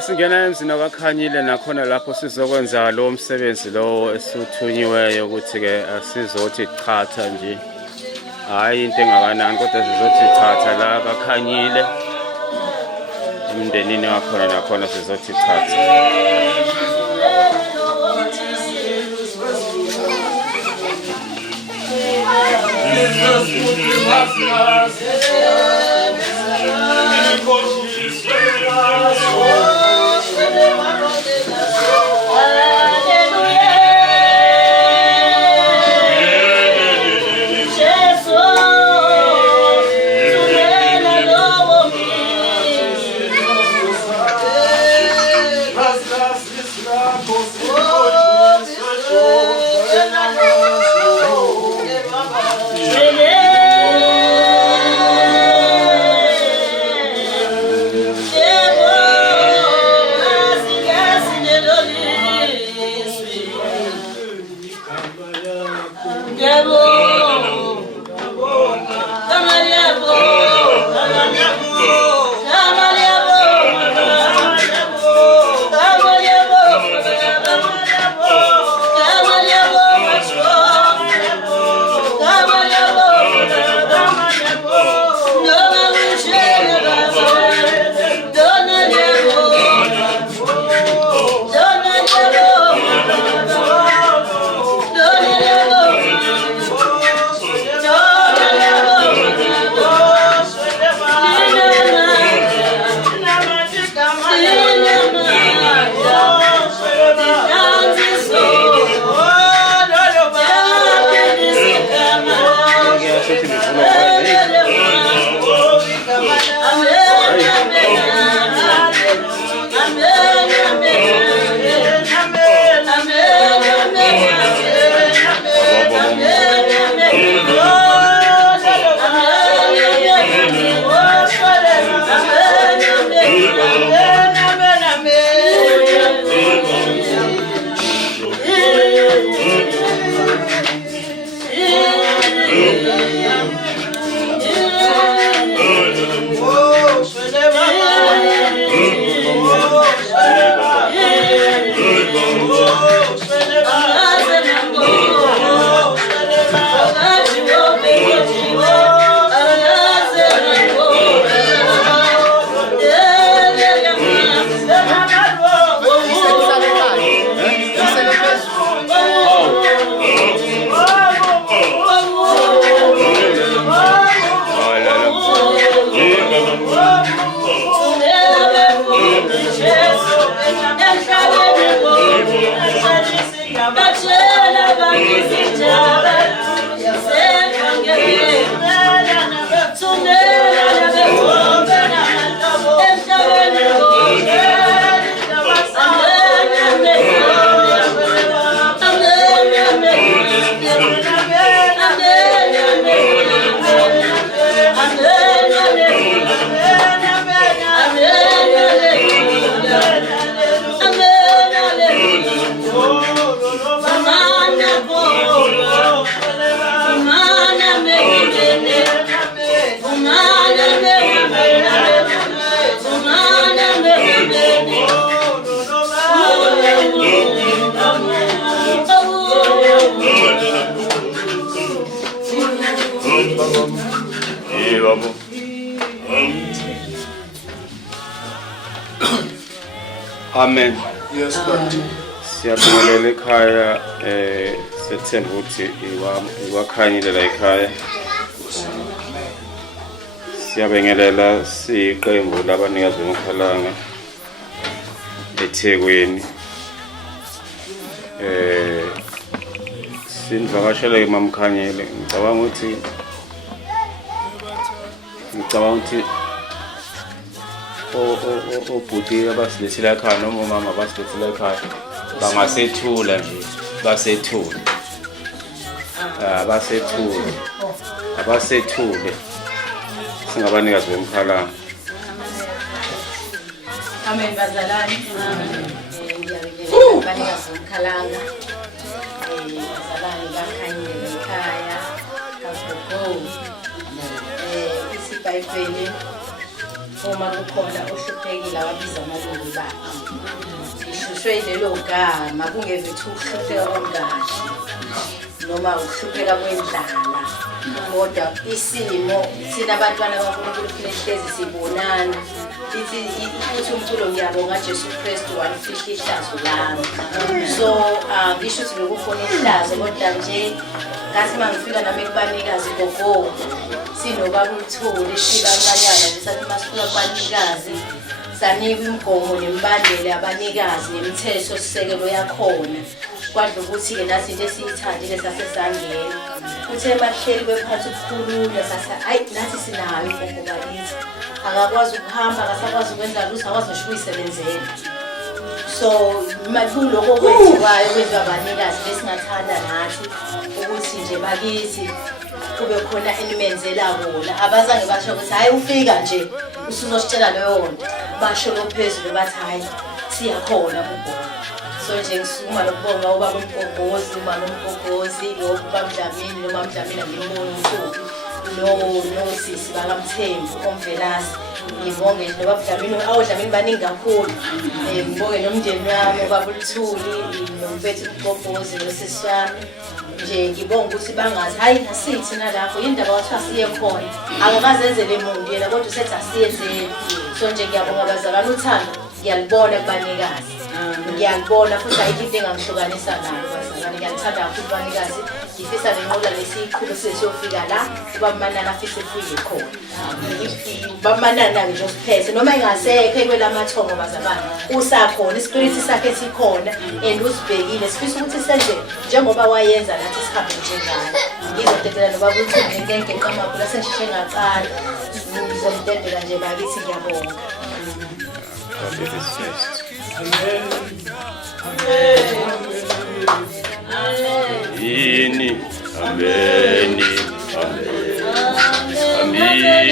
Singena emzini kaKhanyile nakhona lapho sizokwenza lo msebenzi lo esuthunyiweyo ukuthi ke asizothi chatha nje. Hayi into engakanani kodwa sizothi chatha la kaKhanyile. Emndenini wakhona nakhona sizothi chatha. Amen. Yes, God. Siyabongelela ekhaya sethemba ukuthi iwaKhanyile la ekhaya. Siyabongelela siqembu labanikazi bomkhalanga eThekwini. Sinivakashele eMamkhanyile. Ngicabanga ukuthi obhuti abasilethile ekhaya noma umama abasilethile ekhaya bangasethula nje abasethule singabanikazi bomkhalanga. Amen bazalwane. Abanikazi bomkhalanga. Bazalwane baKhanyile ekhaya. Kagogo. IBhayibheli uma kukhona ohluphekile ababiza amalungu bakhe. Ishushwe lelo gama kungevithi ukuhlupheka komngane noma ukuhlupheka kwendlala. Kodwa isimo sina abantwana bakaNkulunkulu hlezi sibonana. Ithi umculo ngiyabonga Jesu Kristu walifihla ihlazo lami. So ngisho ukuthi bekukhona ihlazo kodwa nje ngathi mangifika nami kubanikazi gogo sinobaba uThuli sibancanyana ngisathi masifika kubanikazi sanika imigomo nemibandela yabanikazi nemithetho sisekelo yakhona kwadla ukuthi ke nathi nje siyithandile sasesangena uthe bahleli bephansi ukukhuluma sasa hayi nathi sinayo inkongo bakithi akakwazi ukuhamba akasakwazi ukwenza lutho akwazi ngisho ukuyisebenzela. So kuloko kwenziwayo kwenziwa abanikazi besingathanda nathi ukuthi nje bakithi kube khona enimenzela bona abazange basho ukuthi hayi ufika nje usuzositshela leyo nto basho lophezulu bathi hayi siyakhona kubona. So nje ngisukuma lokubonga ubaba uMgoggozi ubaba Mdlamini noma Mdlamini ngimbona umkhulu nosisi bakaMthembu oMvelasi. Ngibonge nje ubaba Dlamini awudlamini baningi kakhulu. Ngibonge nomndeni wami ubaba uLthuli nomfethu uMgoggozi nosisi wami. Nje ngibonga ukuthi bangazi hayi nasithi nalapho indaba wathi asiye khona akakazenzele umuntu yena kodwa usethi asiyenzele. So nje ngiyabonga abazalwane uthando ngiyalibona kubanikazi. Ngiyalibona futhi ayikho into engangihlukanisa nayo bazalwane ngiyalithanda kakhulu kubanikazi. Ngifisa lenqola lesikhulu sesiyofika la ubamanana afise fuye khona. Bamanana nje usiphethe noma engasekho ekwelamathongo bazalwane usakhona ispirit sakhe sikhona and usibhekile sifisa ukuthi senze njengoba wayenza nathi sihambe njengani. Ngizodedela nobaba uThuli ngenke qhamakula sengisheshe ngaqala ngizomdedela nje bakithi ngiyabonga. Amen. Ini ameni ameni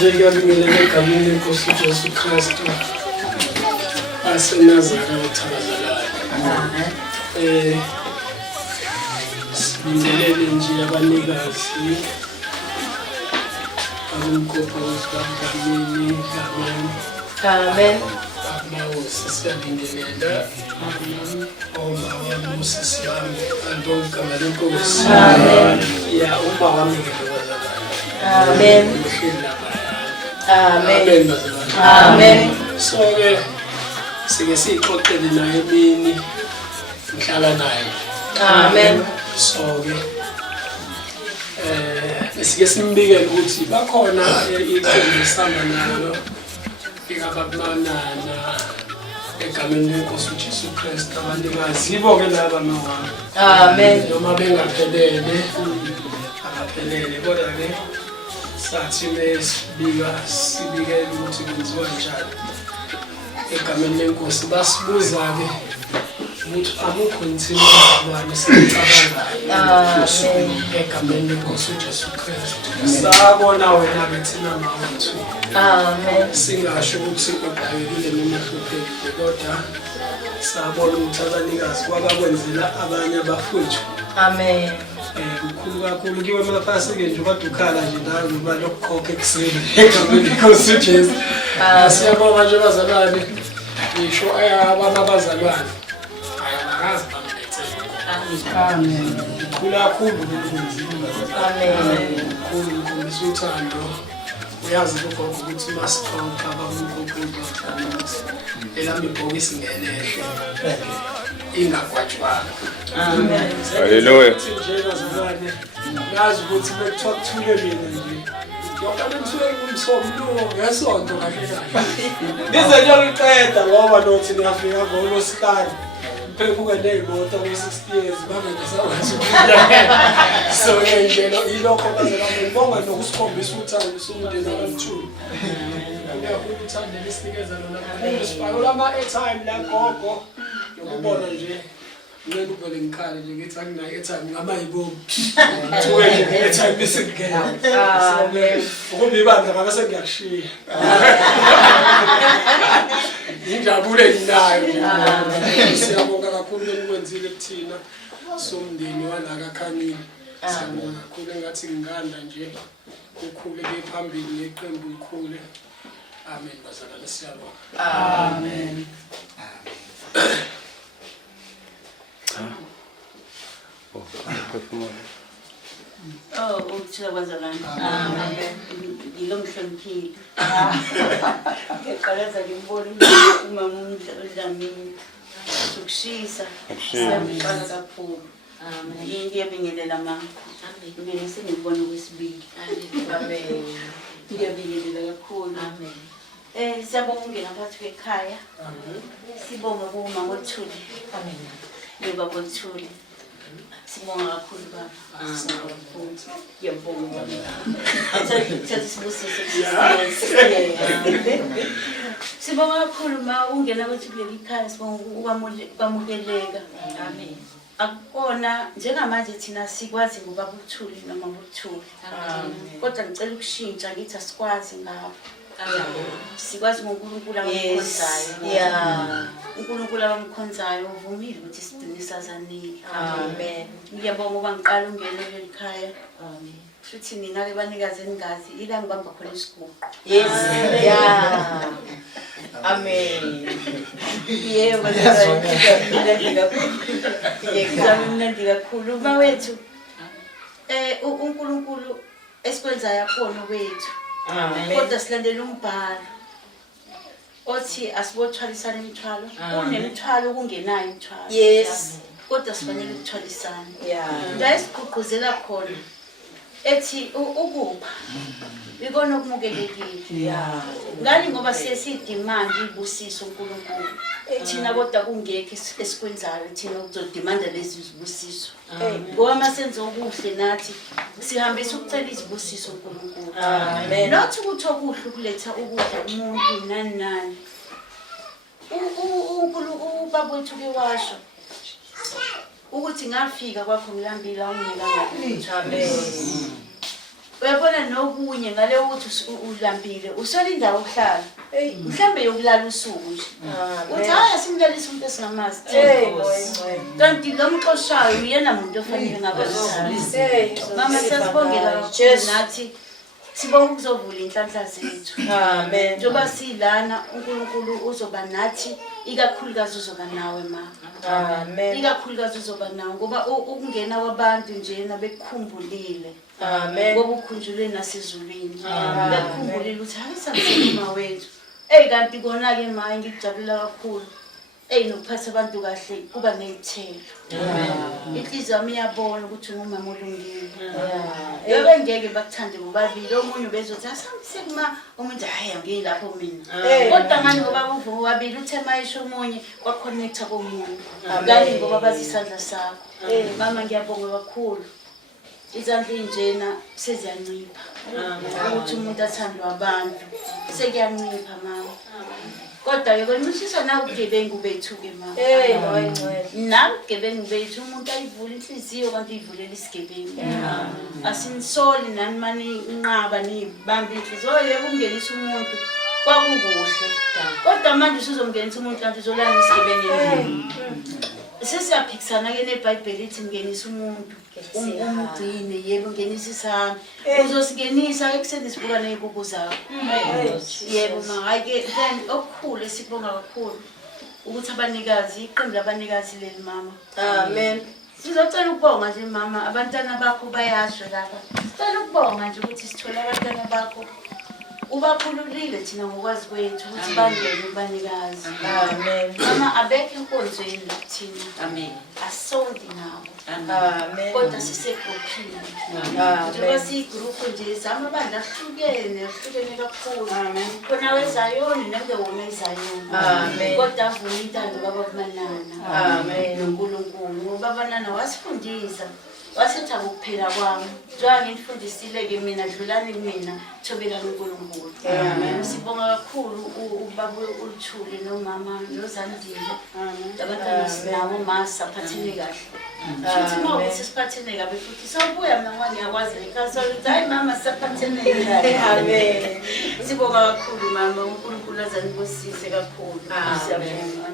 Ngiyabingelela egameni leNkosi uJesu Kristu waseNazaretha bazalwane. Sibingelele nje abanikazi abomgoggozi baMdlamini. Amen. Siyabingelela usisi wami igama leNkosi. Ya uma wamikela bazalwane. Amen. Amen. Amen. So ke sike sixoxele naye emini ngihlala naye. Amen. So ke sike simbikele ukuthi bakhona iqembu esihamba nalo ikabamanana egameni leNkosi uJesu Kristu abanikazi ibo-ke laba mawami. Amen. Noma bengaphelele abaphelele kodwa-ke sathi sibikele ukuthi kwenziwa njani egameni leNkosi. Basibuza-ke ukuthi akukho insimazibane sicabangayo egameni leNkosi uJesu Kristu. Sabona wena-ke thina mawethu singasho ukuthi ubhekile noma uhluphekile kodwa sabona ukuthi abanikazi kwabakwenzela abanye abafowethu. Amen. Kukhulu kakhulu kiwe mina phasi-ke nje ukade ukhala nje nawe ngoba lokukhokha ekuseni egameni leNkosi uJesu. Siyabonga nje bazalwane ngisho abanye abazalwane ayabakazi bamlethele Amen. Khula kakhulu ngokwenzile. Amen. Khulu ukhombisa uthando. Uyazi lokho ukuthi masixoxa abamkhulu elami ibhokisi ngenehle. Ingagwatshwanga. Amen. Hallelujah. Njena zalwane. Yazi ukuthi bekuthiwa kuthule mina nje. Yonke lentsuke kumthomlo ngesonto kahle kahle. Nize ngiyoqeda ngoba nothi niyafika ngoLwesihlanu. Phephuka nezimoto ku-60 years bangasakwazi ukuya. So nje ilokho bazela ngibonga nokusikhombisa uthando somndeni wakaMthulu. Ngiyafuna uthando lesinikeza lona. Sifake lama airtime la gogo. Yokubona nje ngeke uvele ngikhale nje ngithi anginayo airtime ngamayibomu. Kuthiwe nje airtime besingena. Amen. Ukuba ibandla ngabe sengiyakushiya. Injabule nginayo. Siyabonga kakhulu ukukwenzile kuthina somndeni walaka Khanyile. Siyabonga kakhulu engathi nginganda nje ukukhule phambili neqembu likhule. Amen bazalwane siyabonga. Amen. Oh, ukuthula kwazalwane. Amen. Ngilomhloniphile. Ngiqalaza ngimbona umama uDlamini. Ukushisa. Siyamqala kakhulu. Amen. Ngiyabingelela mama. Amen. Ngibene sengibona kwesibili. Amen. Ngiyabingelela kakhulu. Amen. Siyabonga ungena phakathi kwekhaya. Amen. Sibonga kumama uThuli. Amen. Yebo uThuli. Sibonga kakhulu baba. Ngiyabonga baba. Thatha sibusiso. Sibonga kakhulu ma ungena kwethu kuleli khaya sibonga ukwamukeleka. Amen. Akukona njengamanje thina sikwazi ngoba uThuli noma uThuli. Kodwa ngicela ukushintsha ngithi asikwazi ngabo. Sikwazi ngoNkulunkulu abamkhonzayo. Yeah. uNkulunkulu abamkhonzayo uvumile ukuthi sidinise sazanike. Amen. Ngiyabonga ngoba ngiqala ungena kuleli khaya. Amen. Futhi nina ke banikazi engazi ila ngibamba khona isiguqo. Yes. Yeah. Amen. Yebo ngiyamnandi kakhulu bawethu. uNkulunkulu esikwenzayo akona wethu. Amen. Kodwa silandela umbhalo othi asibothwalisana imithwalo. Kunemithwalo kungenayo imithwalo. Yes. Kodwa sifanele ukuthwalisana. Yeah. La esigqugquzela khona ethi ukupha ikona okumukelekile. Yeah. Ngani ngoba siyidemand ibusiso uNkulunkulu. Thina kodwa kungekho esikwenzayo thina ukuzodimanda lezi zibusiso. Ngoba masenze okuhle nathi sihambisa ukucela izibusiso uNkulunkulu. Amen. Nathi ukuthi okuhle ukuletha ukudla umuntu nani. uNkulunkulu baba wethu ke washo ukuthi ngafika kwakho ngilambile awungelanga. Amen. Uyabona nokunye ngale ukuthi ulambile usolinda ukuhlala. Mhlambe yokulala usuku nje. Uthi hayi simlalisa umuntu esingamazi. Kanti lo mxoshayo uyena umuntu ofanele ngabe. Mama sasibongela kakhulu nathi sibonga ukuzovula inhlanhla zethu. Amen. Njoba silana uNkulunkulu uzoba nathi ikakhulukazi uzoba nawe mama. Amen. Ikakhulukazi uzoba nawe ngoba ukungena kwabantu njena bekukhumbulile. Amen. Ngoba ukhunjulwe nasezulwini. Bekukhumbulile ukuthi hayisamsema wethu. Kanti kona ke manje ngikujabulela kakhulu. Nokuphatha abantu kahle kuba nezithelo. Inhliziyo yami iyabona ukuthi ngumama olungile. Yebo ngeke bakuthande bobabili omunye bezothi asambise kuma umuntu hayi ngilapho mina. Kodwa ngani ngoba uvuka bobabili uthe mayisho omunye kwaconnecta komunye. Ngani ngoba bazisandla sakho. Mama ngiyabonga kakhulu. Izandla injena seziyancipha. Ukuthi umuntu athandwe abantu sekuyancipha mama. Kodwa ke konishisa na ugebengu bethu ke mama. Nami ugebengu bethu umuntu ayivula inhliziyo kanti ivulela isigebengu. Asinisoli nani mani inqaba nibamba inhliziyo yebo ungenisa umuntu kwakukuhle. Kodwa manje usuzomngenisa umuntu kanti uzolana isigebengu. Sesiyaphikisana ke neBhayibheli lithi ngenisa umuntu umgcine yebo ngenisa isami uzosingenisa ekuseni sibuka nezibuko zakho. Yebo hayi ke then okukhulu esibonga kakhulu ukuthi abanikazi iqembu labanikazi leli mama. Amen. Sizocela ukubonga nje mama, abantwana bakho bayasho lapha. Sicela ukubonga nje ukuthi sithola abantwana bakho. Ubakhululile thina ngokwazi kwethu ukuthi bangene ubanikazi. Amen. Mama abekho enkonzweni thina. Amen. Asondi nabo. Amen. Kodwa sisegruphini. Njengoba siyigrupu nje samabandla ahlukene kakhulu. Khona weZayoni nengewona iZayoni. Amen. Kodwa avuna intando kaBabumanana. Amen. NoNkulunkulu ngoba Babumanana wasifundisa. Wasithi akuphela kwami. Njengoba ngifundisile-ke mina dlulani kumina thobelani uNkulunkulu. Amen. Sibonga kakhulu ubaba uLuthuli nomama noZandile. Abantwana sinabo masa phathene kahle. Futhi mawukuthi siphathene kabi futhi sawubuya mina ngoba ngiyakwazi ekhaya ukuthi hayi mama siphathene kahle. Amen. Sibonga kakhulu mama uNkulunkulu azanibusise kakhulu. Siyabonga.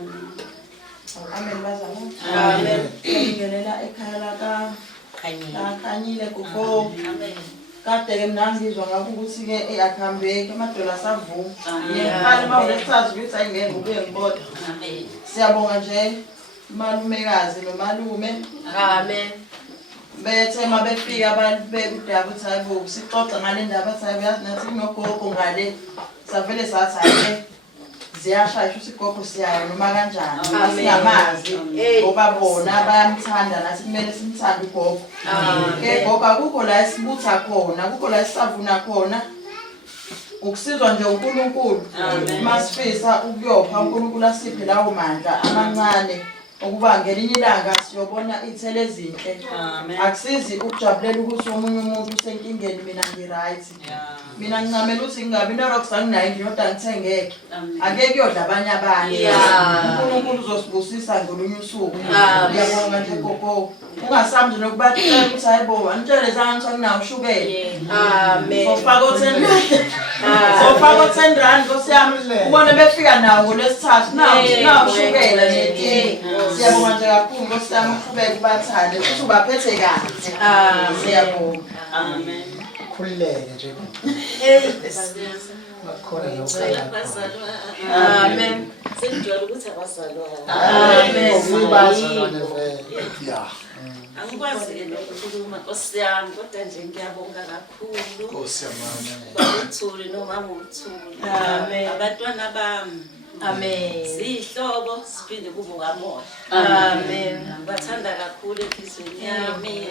Amen bazalwane. Amen. Ngiyonela ekhaya laka Khanyile kuko. Amen. Kade ke mina ngizwa ngakho ukuthi ke akuhambeki amadola asavuma. Ngikhali mawulethazi ukuthi ayingeke ubuye ngibodwa. Amen. Siyabonga nje umalumekazi nomalume. Amen. Bethe mabefika bekudaba ukuthi hayibo sixoxa ngale ndaba sayo yazi nathi kunogogo ngale. Savele sathi hayi ziyashaya usigogo siyaya noma kanjani singamazi ngoba bona bayamthanda nathi kumele simthande ugogo. Gogo akukho la esibutha khona, akukho la esavuna khona. Ukusizwa nje uNkulunkulu. Masifisa ukuyopha uNkulunkulu asiphe lawo mandla amancane ukuba ngelinye ilanga siyobona ithele ezinhle. Akusizi ukujabulela ukuthi omunye umuntu usenkingeni mina ngiright. Mina ngincamela ukuthi ngingabi noRox anginayo ngiyoda ngithengeke. Ake kuyodla abanye abantu. uNkulunkulu uzosibusisa ngolunye usuku. Ngiyabonga nje gogo. Ungasambi nokubathela ukuthi hayibo anitshele zanga nginawo ushukela. Amen. Sofaka u10. Sofaka u10 Nkosi yami. Ubone befika nawo ngolesithathu nawo ushukela neti. Siyabonga nje kakhulu Nkosi yami uqhubeke ubathande futhi ubaphethe kahle. Siyabonga. Amen. Khulileke nje. Bakhona Abazalwa. Amen. Sengijwayele ukuthi abazalwa. Amen. Ubazalwane vele. Yeah. Angikwazi-ke nokukhuluma Nkosi yami kodwa nje ngiyabonga kakhulu. Nkosi yamanye. BabuThuli nomama uThuli. Amen. Abantwana bami. Amen. Siyihlobo siphinde kube ukamoya. Amen. Ngibathanda kakhulu enhlizweni yami.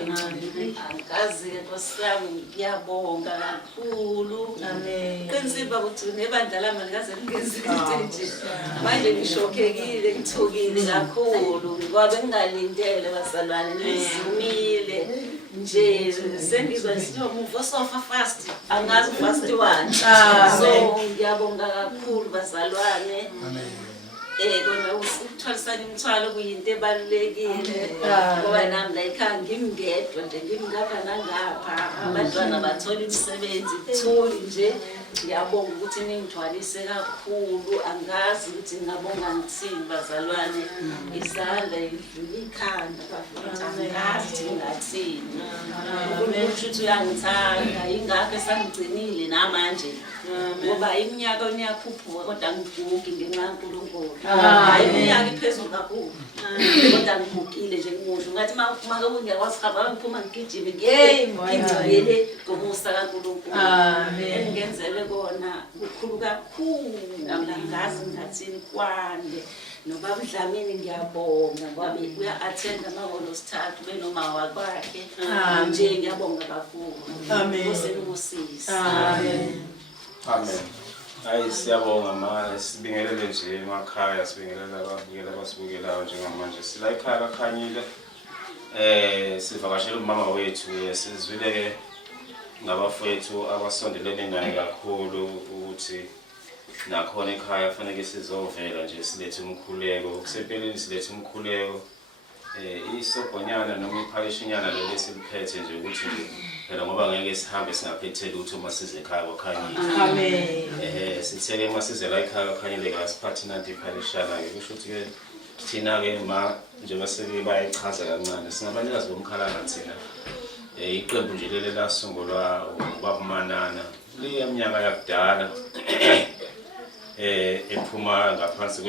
Angikazi-ke Nkosi yami ngiyabonga kakhulu. Amen. Qinisile ukuthi nebandla lami likaze lingenzi into nje. Manje ngishokekile ngithukile kakhulu ngoba bengingalindele bazalwane nizumile nje sengizwa siyomuva sofa fast angazi fast one. So ngiyabonga kakhulu bazalwane. Kona ukuthwalisana imithwalo kuyinto ebalulekile ngoba nami la ekhaya ngimngedwa nje ngimngapha nangapha abantwana bathola imisebenzi kuthuli nje. Ngiyabonga ukuthi ningithwalise kakhulu angazi ukuthi ngingabonga ngithini bazalwane izandla idlula ikhanda bafuna angazi ukuthi ngingathini. uNkulunkulu futhi uyangithanda ingakho esangigcinile namanje ngoba iminyaka uyakhuphuka kodwa ngigugi ngenxa kaNkulunkulu. Hayi iminyaka iphezulu kakhulu kodwa ngigugile nje ngimusho ngathi make ngiyakwazi hamba ngiphuma ngigijime ngiyele ngomusa kaNkulunkulu. Engenzele kona kukhulu kakhulu angazi ngathini kwande nobaba uDlamini ngiyabonga ngoba uya-attenda amahholo sithathu benoma wakwakhe nje ngiyabonga kakhulu. Nkosi. Amen. Amen. Hayi siyabonga manje sibingelele nje emakhaya sibingelela abasibukelayo njengamanje sila ekhaya kaKhanyile. Sivakashela umama wethu sizwile ke ngabafowethu abasondelene naye kakhulu ukuthi nakhona ekhaya fanele sizovela nje silethe umkhuleko. Kusempeleni silethe umkhuleko. Isobhonyana noma iphalishinyana lo lesiliphethe nje ukuthi nje phela ngoba ngeke sihambe singaphethe lutho masize ekhaya kwaKhanyile. Amen. Sitheke masize la ekhaya kwaKhanyile kasiphathi nanti iphalishana ke kusho ukuthi ke thina ke njengoba seke bayichaza kancane singabanikazi bomkhalanga thina. Iqembu nje leli lasungulwa uBabumanana liyaminyaka yakudala ephuma ngaphansi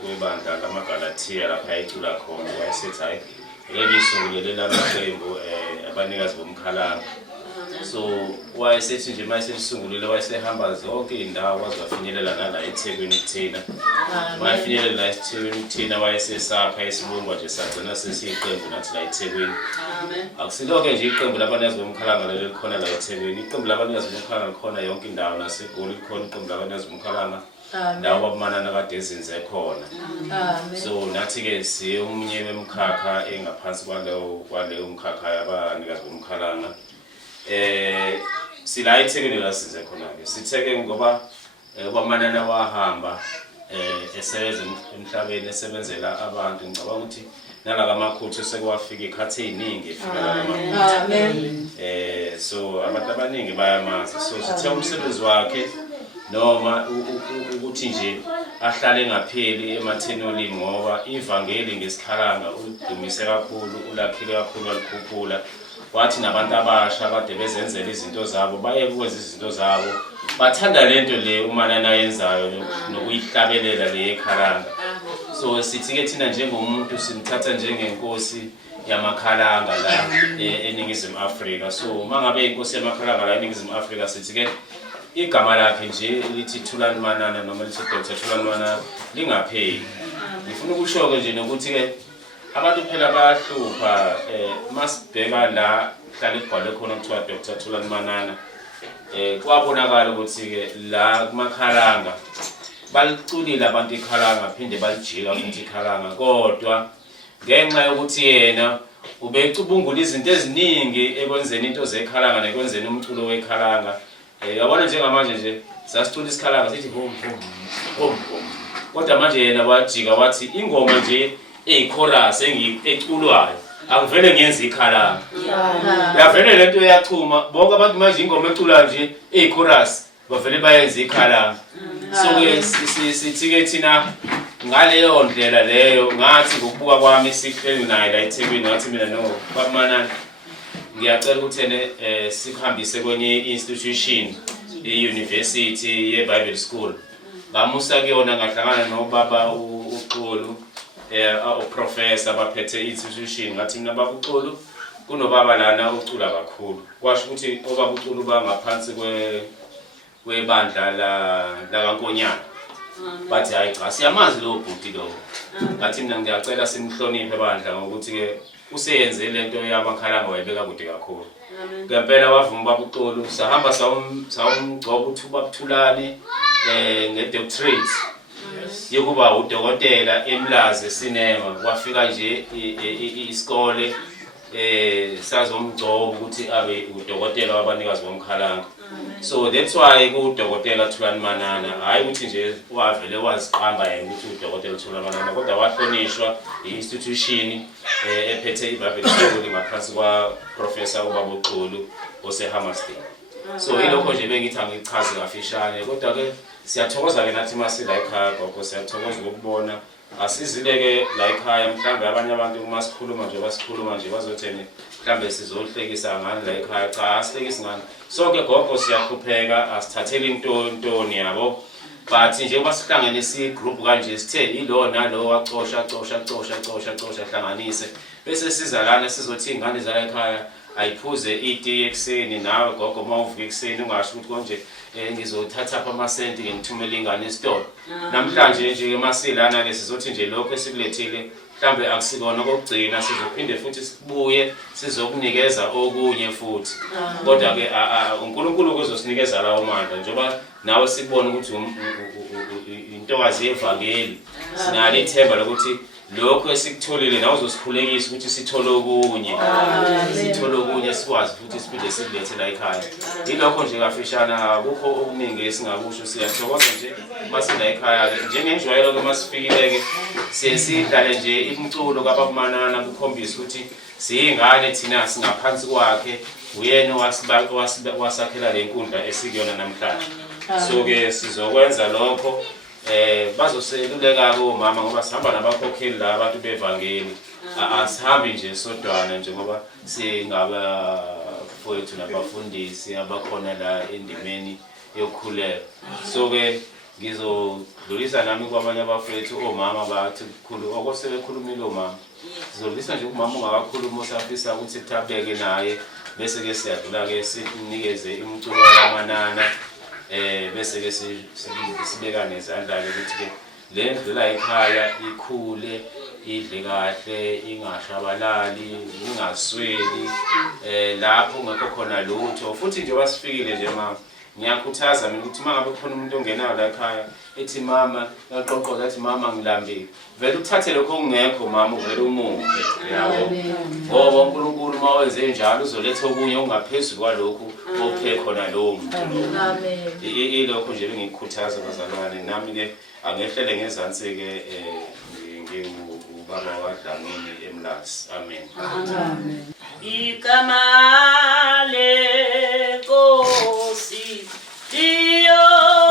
kwebandla lamaGalatia lapha ayicula khona wayesethi hayi ngisungulele lamaqembu abanikazi bomkhalanga. So wayesethi nje mase lisungulile wayesehamba zonke indawo wazafinyelela nala eThekwini kuthina. Wayefinyelela la eThekwini kuthina wayesesapha esibungwa nje sagcina sesiyiqembu nathi la eThekwini. Akusilokho nje iqembu labanikazi bomkhalanga leli khona la eThekwini. Iqembu labanikazi bomkhalanga khona yonke indawo naseGoli khona iqembu labanikazi bomkhalanga. Ndawo babumanana kade ezinze khona. So nathi ke siye umunye wemkhakha engaphansi kwaleyo mkhakha yabanikazi bomkhalanga. Sila eThekwini la size khona ke. Sitheke ngoba bamanana wahamba esebenza emhlabeni esebenzela abantu ngicabanga ukuthi nalaka makhuthu sekwafika ikhathi eziningi efika la makhuthu. So abantu abaningi bayamazi. So sithe umsebenzi wakhe noma ukuthi nje ahlale ngapheli ematheni olimi ngoba ivangeli ngesikhalanga udumise kakhulu ulakhile kakhulu walikhuphula. Wathi nabantu abasha kade bezenzela izinto zabo baye kwenza izinto zabo bathanda lento le umanana yenzayo nokuyihlabelela le ekhalanga. So sithi ke thina njengomuntu simthatha njengenkosi yamakhalanga la eNingizimu Afrika. So mangabe inkosi yamakhalanga la eNingizimu Afrika sithi ke igama lakhe nje lithi Thulani Manana noma lithi Dr. Thulani Manana lingapheli. Ngifuna ukusho nje nokuthi ke abantu phela bayahlupha masibheka la hlala ibhalwe khona kuthiwa Dr. Thulani Manana. Kwabonakala ukuthi ke la kumakhalanga baliculile abantu ikhalanga phinde balijika futhi ikhalanga kodwa ngenxa yokuthi yena ubecubungula izinto eziningi ekwenzeni into zekhalanga nekwenzeni umculo wekhalanga. Yabona njengamanje nje sasicula isikhalanga sithi hom hom hom hom. Kodwa manje yena wajika wathi ingoma nje eyichorus eculwayo akuvele ngiyenza ikhalanga. Yavele lento yachuma bonke abantu manje ingoma ecula nje eyichorus bavele bayenza ikhalanga. So ke sithi ke thina ngaleyo ndlela leyo ngathi ngokubuka kwami sihleli naye la eThekwini ngathi mina no bamanana ngiyacela ukuthi ene sikuhambise kwenye institution i-university ye-Bible School. Ngamusa kuyona ngahlangana nobaba uXolo uprofessor baphethe institution ngathi mina baba uXolo kunobaba lana ucula kakhulu. Kwasho ukuthi obaba uXolo bangaphansi kwebandla la kaNkonyane. Bathi hayi cha siyamazi lo bhuti lo. Ngathi mina ngiyacela simhloniphe bandla ngokuthi ke useyenze lento yamakhalanga wayebeka kude kakhulu. Ngempela wavuma baba uXolo sahamba sawumgcoba uthuba Thulani ngedoctorate yokuba udokotela eMlazi Cinema. Kwafika nje isikole sazomgcoba ukuthi abe udokotela wabanikazi bomkhalanga. So that's why udokotela Thulani Manana hayi ukuthi nje wavele waziqamba yena ukuthi udokotela Thulani Manana kodwa wahlonishwa i-institution ephethe iBible School ngaphansi kwa professor ubaba uXolo oseHammersdale. So ilokho nje bengithi angichaze kafishane kodwa ke siyathokoza ke nathi masila ekhaya gogo siyathokoza ukubona asizileke la ekhaya mhlambe abanye abantu uma sikhuluma nje bazothene mhlambe sizohlekisa ngani la ekhaya cha asihlekisi ngani sonke gogo siyakhupheka asithatheli intoni yabo but nje uma sihlangene group kanje sithe ilo nalo wacosha hlanganise bese sizalana sizothi ingane za ekhaya ayiphuze iti ekseni nawe gogo mawuvuka ekseni ungasho ukuthi konje ngizothatha apha amasenti ngithumele ingane esitolo. Namhlanje nje emasilana ke sizothi nje lokho esikulethile mhlambe akusikona kokugcina sizophinde futhi sibuye sizokunikeza okunye futhi. Kodwa ke uNkulunkulu uzosinikeza lawo mandla njengoba nawe sibona ukuthi intokazi yevangeli sinalo ithemba lokuthi lokho esikutholile nawe uzosikhulekisa ukuthi sithole okunye. Sithole okunye sikwazi futhi siphinde silethe la ekhaya. Ilokho nje kafishana akukho okuningi esingakusho siyathokoza nje masila ekhaya njengenjwayelo ke masifikile ke siyesidlale nje imculo kaBabumanana kukhombisa ukuthi siyingane thina singaphansi kwakhe uyena wasakhela lenkundla esikuyona namhlanje. So ke sizokwenza lokho bazoseluleka komama ngoba sihamba nabakhokheli la abantu bevangeli asihambi nje sodwana njengoba singaba fowethu nabafundisi abakhona la endimeni yokukhulela. So ke ngizodlulisa nami kwabanye abafowethu omama bathi kukhulu okose bekhulumile omama Sizolisa nje umama ungakakhuluma usafisa ukuthi kuthabeke naye bese ke siyadlula ke sinikeze imculo yamanana bese ke sibeka nezandla ke ukuthi ke le ndlu la ekhaya ikhule idle kahle ingashabalali ingasweli lapho ngekho khona lutho futhi nje wasifikile nje mama ngiyakhuthaza mina ukuthi mangabe khona umuntu ongenayo la ekhaya ethi mama yaqoqoza ethi mama ngilambile vele uthathe lokho ongekho mama uvele umuphe yabo ngoba uNkulunkulu mawenze njalo uzoletha okunye ongaphezulu kwalokho ophe khona lowo muntu amen ilokho nje bengikhuthaza bazalwane nami ke angehlele ngezansi ke ngingubaba waDlamini eMlazi amen amen igama lenkosi Yeah.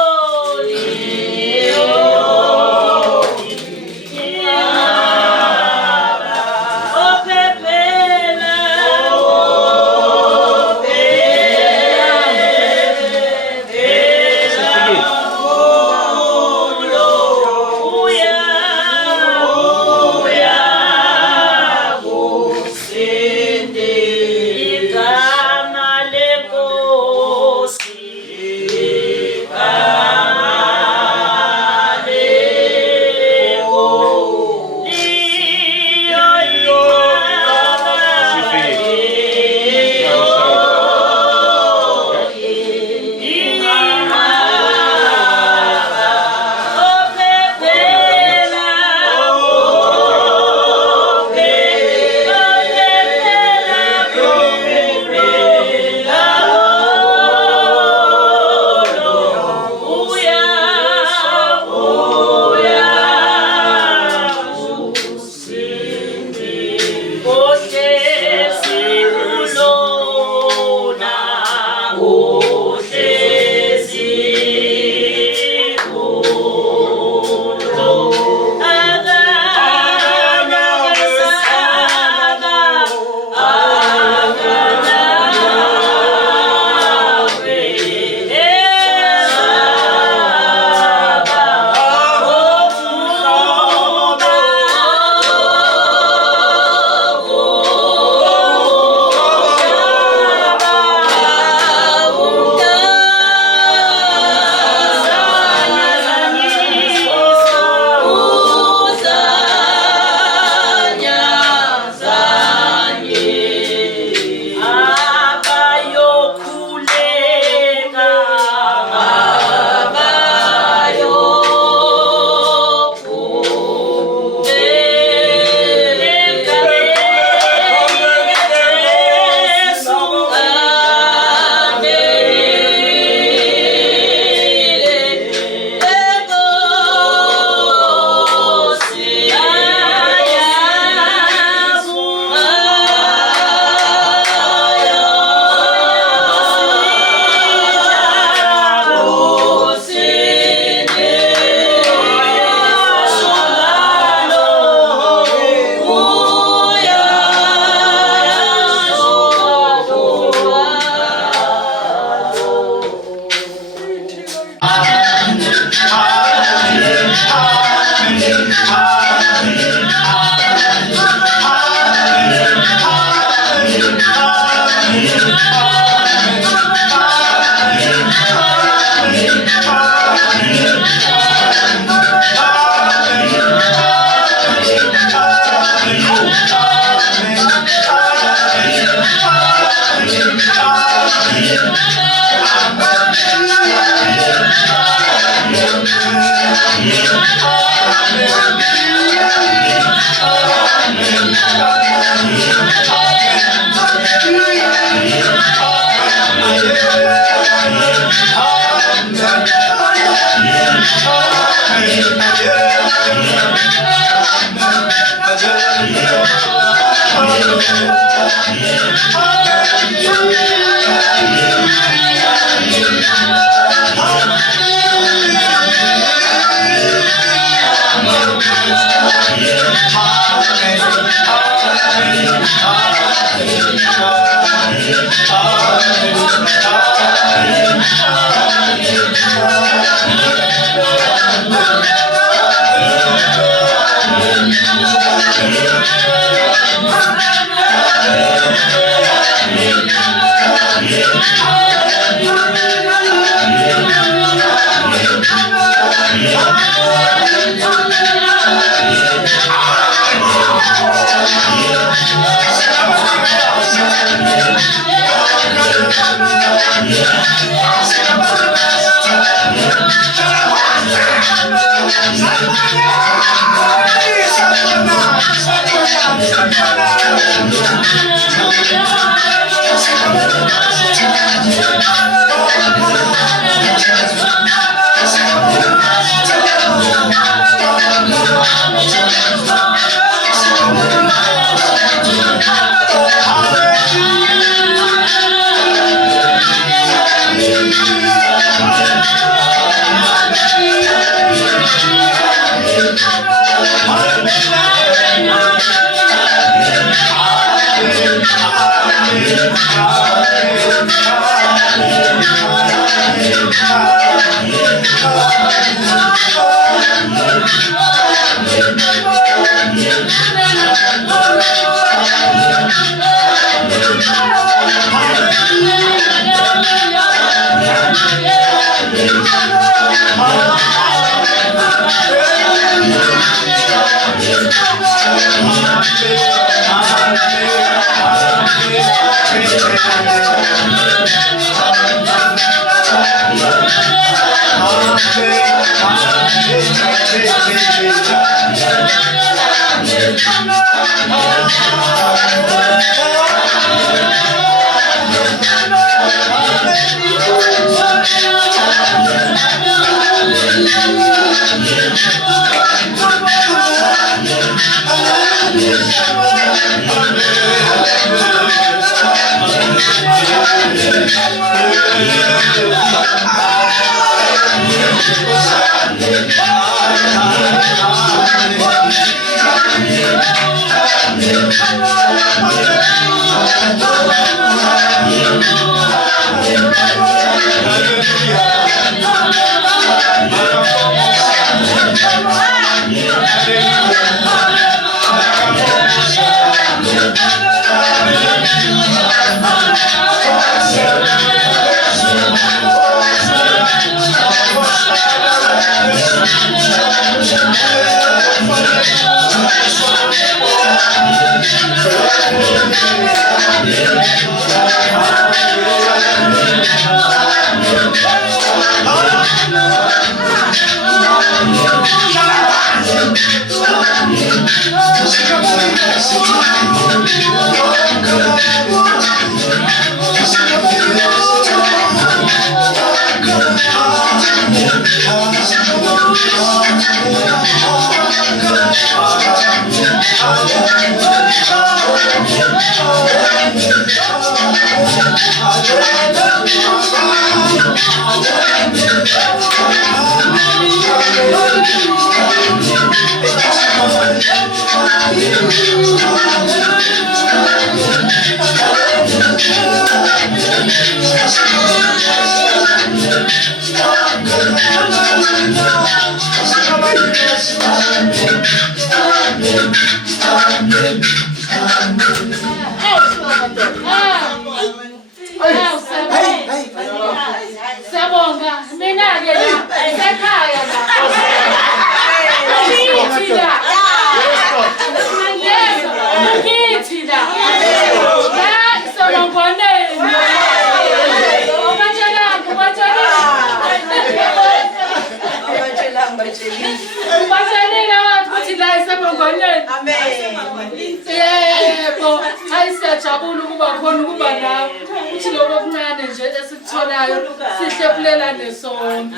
Siyajabula ukuba khona ukuba nawe uthi lokho okuncane nje esikutholayo sihlephulelane sonke.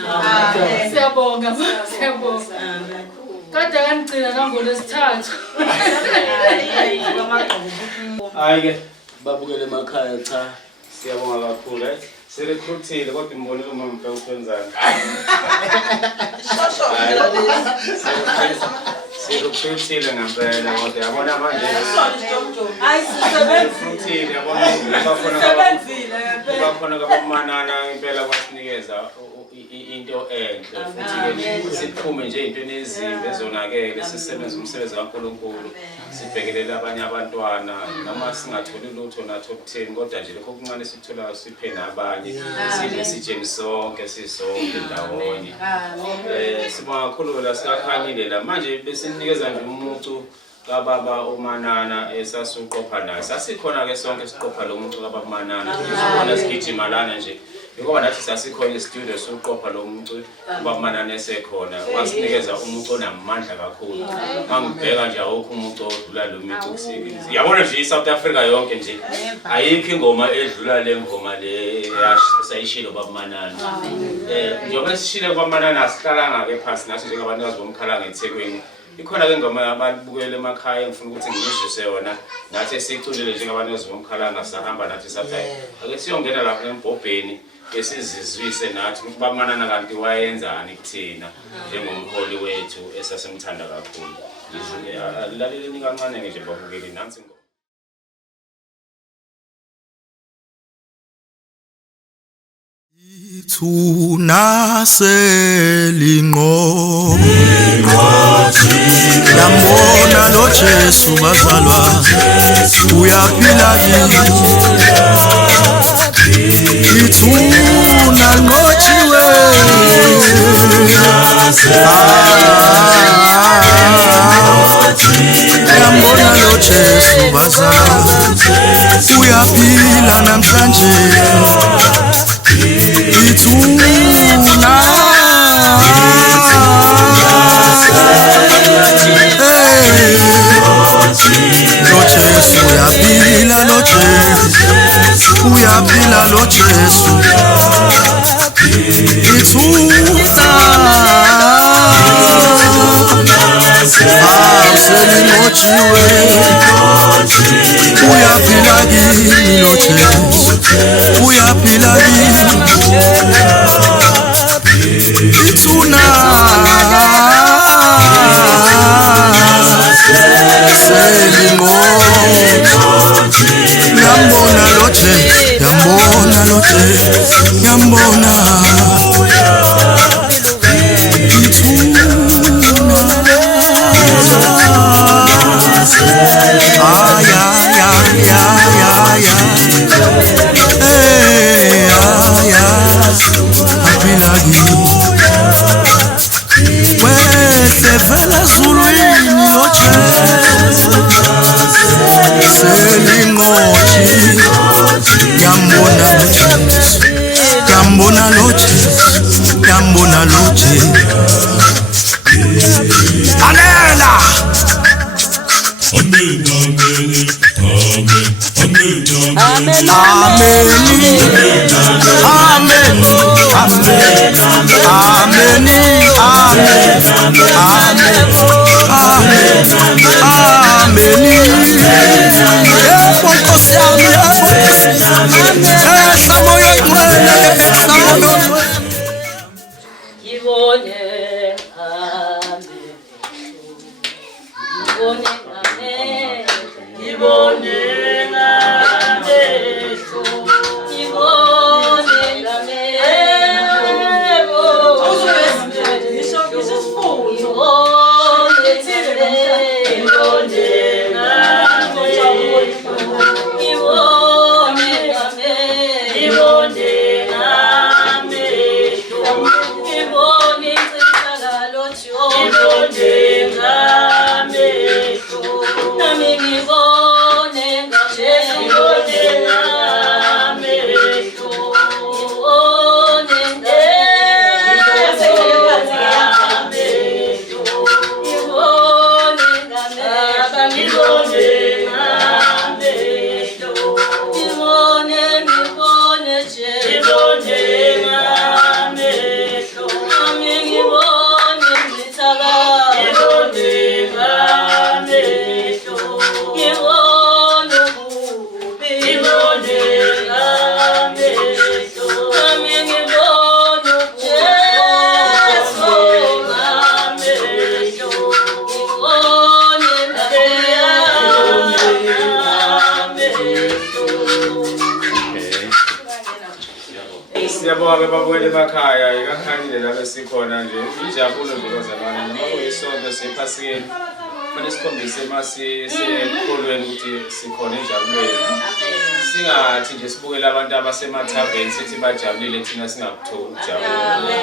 Siyabonga, siyabonga. Kade kanigcina ngangolesithathu. Hayi ke babukele emakhaya cha siyabonga kakhulu sirekruthile kodwa imbonile uma mfeka ukwenzani. Sirekruthile ngempela kodwa yabona manje sisebenzi yabona bakhona kabamanana impela kwasinikeza into enhle futhi siphume nje into ezimbi ezonakele sisebenza umsebenzi kaNkulunkulu sibhekelele abanye abantwana noma singatholi lutho nathi okutheni kodwa nje lokho okuncane sikutholayo siphe nabanye sidle sitsheni sonke sisonke ndawonye. Sibonga kakhulu la sikakhanyile la manje besinikeza nje umucu kababa uManana esasuqopha naye sasikhona ke sonke siqopha lo muntu kababa uManana sibona sigijima lana nje ngoba nathi sasikhona e-studio sokuqopha lo muntu uba Manani esekhona wasinikeza umuntu onamandla kakhulu mangibheka nje awukho umuntu odlula lo Mixu yabona nje iSouth Africa yonke nje ayikho ingoma edlula le ngoma le sayishilo baba Manani njengoba sishile kwa Manani asihlalanga ke phansi nathi njengabanikazi bomkhalanga eThekwini ikhona ke ingoma yababukele emakhaya ngifuna ukuthi ngizwise yona nathi esiculile njengabanikazi bomkhalanga sahamba nathi sathi ake siyongena lapha embhobheni esizizwise nathi baba Manani kanti wayenzani kuthina njengomholi wethu esasemthanda kakhulu laleleni kancane nje babukeli nansi Thuna selinqo yambona lo Jesu bazalwa uyaphila kimi ithuna nqotshiwe yambona lo Jesu bazalwa uyaphila namhlanje Ituna Lo Jesu uyapila lo Jesu uyapila lo Jesu Ituna Selimochiwe uyapila kimi lo Jesu uyapila kimi Ituna Selimo Yambona lo Jesu yambona lo Jesu yambona Ituna Vela zulwini lo Jesu Selimochi yambona lo Jesu yambona lo Jesu yambona lo Jesu Alela Amen Amen Amen Amen Siyabonga babukeli emakhaya ikakhanyile lapho sikhona nje injabulo nje bazalwane noma kuyisonto sephasikeni fanele sikhombise masisekolweni ukuthi sikhona enjabulweni singathi nje sibukele abantu abasemathaveni sithi bajabulile thina singakutholi ukujabula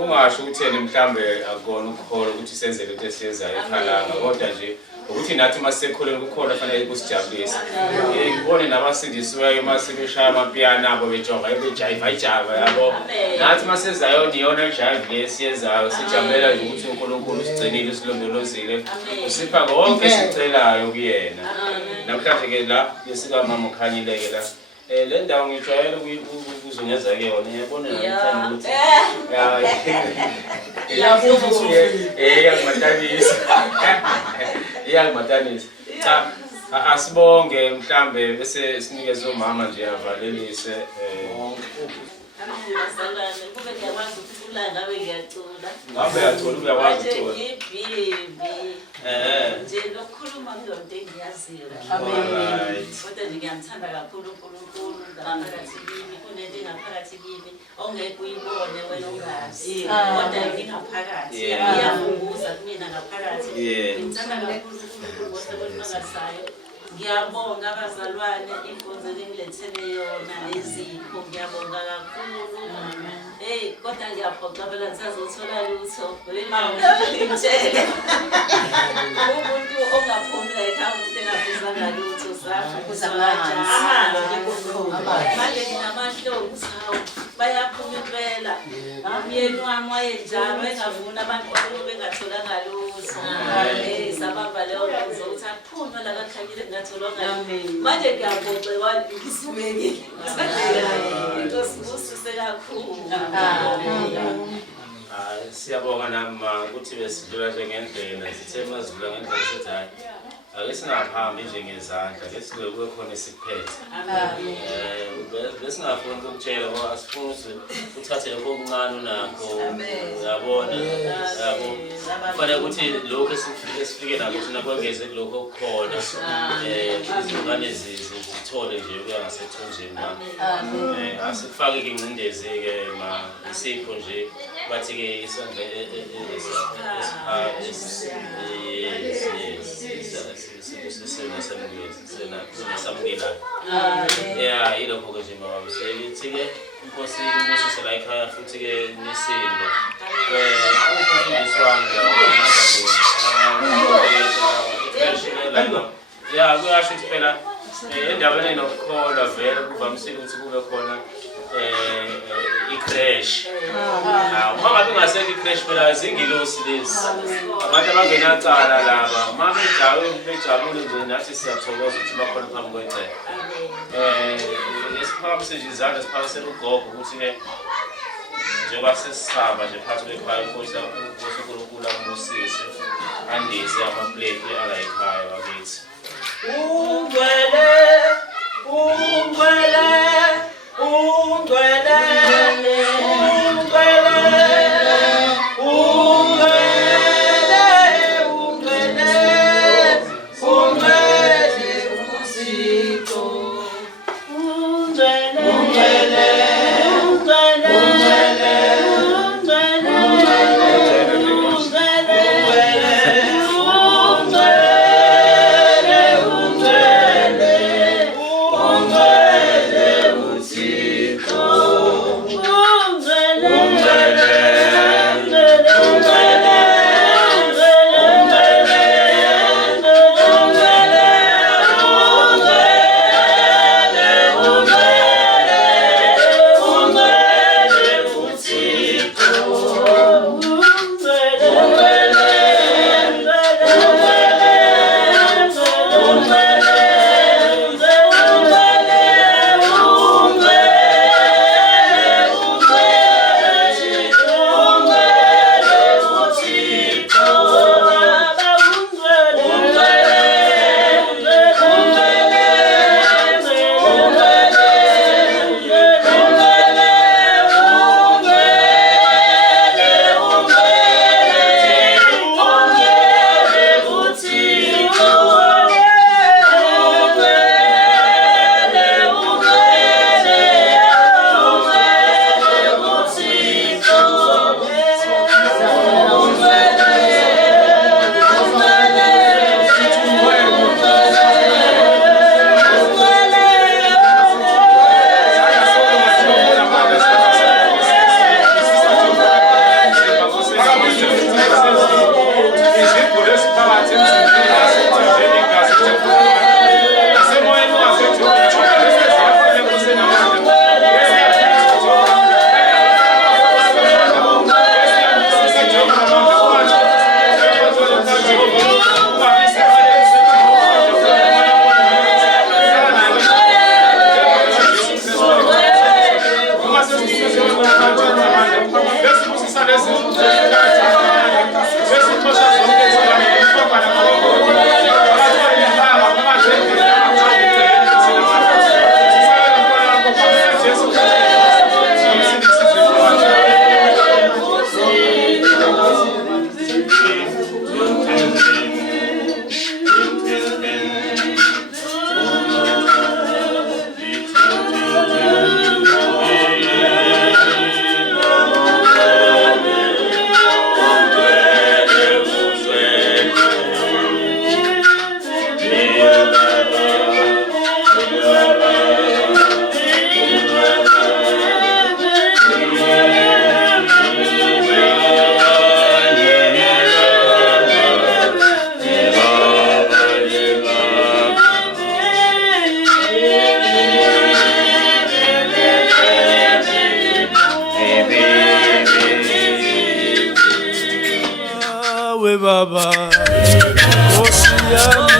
ungasho ukuthi yena mhlambe akukona ukukholwa ukuthi senze lento esiyenzayo ekhalanga kodwa nje ukuthi nathi masisekhuleni kukhona fanele kusijabulise ngibone nabasindisiweyo masebeshaya amapiyano abo bejonga bejayiva yabo nathi masezayo niyona jive lesiyenzayo sijabulela nje ukuthi uNkulunkulu usigcinile usilondolozile usipha konke esicelayo kuyena namhlanje ke la yesikamama ukhanyileke la le ndawo ngijwayele ukuzonyeza ke yona ngiyabona namhlanje ukuthi iyangimatanisa cha asibonge mhlambe bese sinikeze umama nje avalelise kube ngiyakwazi ukucula ngabe ngiyacula ngabe uyacula uyakwazi ukucula nje lokukhuluma ngiyonto engiyaziyo kodwa nje ngiyamthanda kakhulu uNkulunkulu ngaphakathi kimi kunento engaphakathi kimi ongeke uyibone wena ungazi kodwa ingaphakathi iyafunguza kumina ngaphakathi ngimthanda kakhulu uNkulunkulu ngosebenqakasayo ngiyabonga abazalwane inkonzo engilethele yona nezipho ngiyabonga kakhulu kodwa ngiyaphoqa phela ngisazothola lutho ngitshele umuntu ongaphumula ekhaya umuntu engafuzanga lutho manje nginamahloni sawo bayaphuma impela umyeni wami wayenjalo engavuna abantu bakho bengatholanga lutho sabamba leyo nto ukuthi aphume la kakhanyile ngatholanga manje ngiyaphoqewa ngisibekile inkosi kusise kakhulu siyabonga nama ukuthi besidlula nje ngendlela sithe mazidlula ngendlela sithi hayi ake singahambi nje ngezandla ke sibe khona isiphethe besingafuni ukutshela ngoba asifuni uthathe lokho okuncane nakho uyabona yabo kufanele ukuthi lokho esifike nakho thina kwengeze kulokho okukhona izingane zithole nje ukuya ngasethunjini asifake ke ingcindezi ke isipho nje bathi ke isandla yeah ilokho ke nje mama sithi-ke inkosi imusise la ekhaya futhi-ke nisinde umfundisi wami ya kuyasho ukuthi phela endaweni enokukholwa vele kuvamisile ukuthi kube khona i-crash uma ngabe ungasekho i-crash phela zingilosi lezi abantu abangenacala laba uma bejabule nje nathi siyathokoza ukuthi bakhona phambi kwecala esiphakamise nje izandla siphakamisela ugogo ukuthi-ke njengoba sesisaba nje phakathi kwekhaya inkosi uNkulunkulu ambusise andise amapleti ala ekhaya wakithi ungcwele ungcwele ungcwele baba Nkosi yami